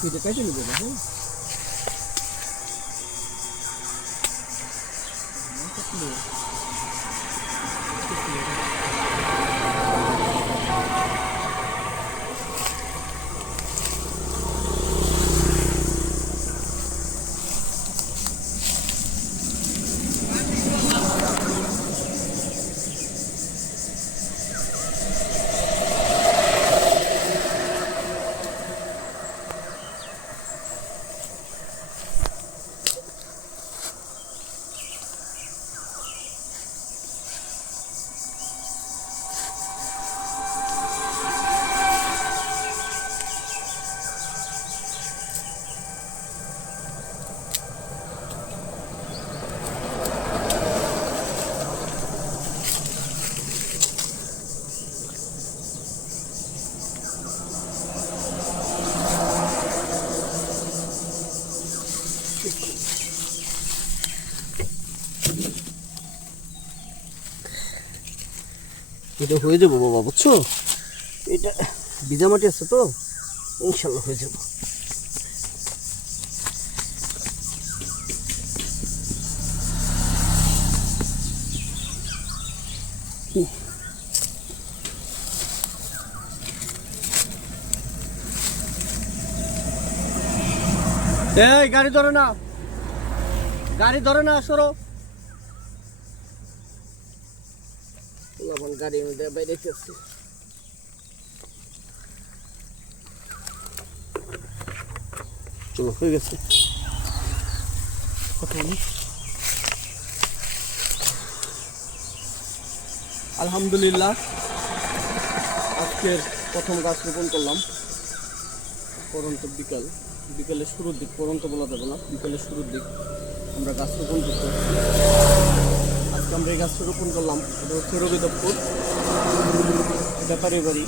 কেটে কেটে নেবে না, হ্যাঁ এটা হয়ে যাবো বাবা, বুঝছো? এটা ভিজা মাটি আছে তো, ইনশাল্লাহ হয়ে যাবো। এই গাড়ি ধরে না, গাড়ি ধরে না, সরো। আমার গাড়ির মধ্যে বাইরে আসছে। চলো, হয়ে গেছে কথা বলি। আলহামদুলিল্লাহ, আজকের প্রথম গাছ রোপণ করলাম। পরন্ত বিকাল, বিকালের শুরুর দিক, পরন্ত বলা যাবে না, বিকালের শুরুর দিক আমরা গাছ রোপণ করতে। আজকে আমরা এই গাছটা রোপণ করলাম। এটা হচ্ছে রবিদপুর ব্যাপারী বাড়ি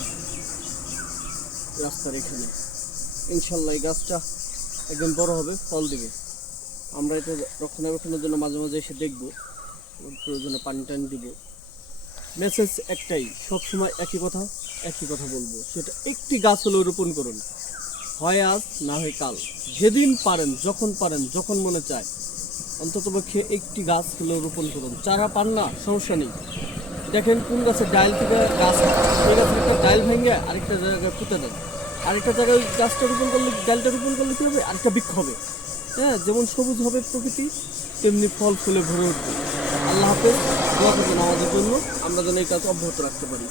রাস্তার এখানে। ইনশাল্লাহ এই গাছটা একদম বড় হবে, ফল দিবে। আমরা এটা রক্ষণাবেক্ষণের জন্য মাঝে মাঝে এসে দেখবো, প্রয়োজনে পানি টানি দিব। মেসেজ একটাই, সবসময় একই কথা বলবো, সেটা একটি গাছ হলেও রোপণ করুন, হয় আজ না হয় কাল, যেদিন পারেন, যখন পারেন, যখন মনে চায়, অন্ততপক্ষে একটি গাছ হলেও রোপণ করুন। চারা পান না, সমস্যা নেই। দেখেন কোন গাছের ডাইল থেকে গাছ, সেই গাছের একটা ডাইল ভেঙে আরেকটা জায়গায় পুঁতে দেন, আরেকটা জায়গায় ওই গাছটা রোপণ করলে, ডাইলটা রোপণ করলে কী হবে, আরেকটা বৃক্ষ হবে। হ্যাঁ, যেমন সবুজ হবে প্রকৃতি, তেমনি ফল ফুলে ভরে উঠবে। আল্লাহ হাফেজ, দোয়া করবেন আমাদের জন্য, আমরা যেন এই কাজ অব্যাহত রাখতে পারি।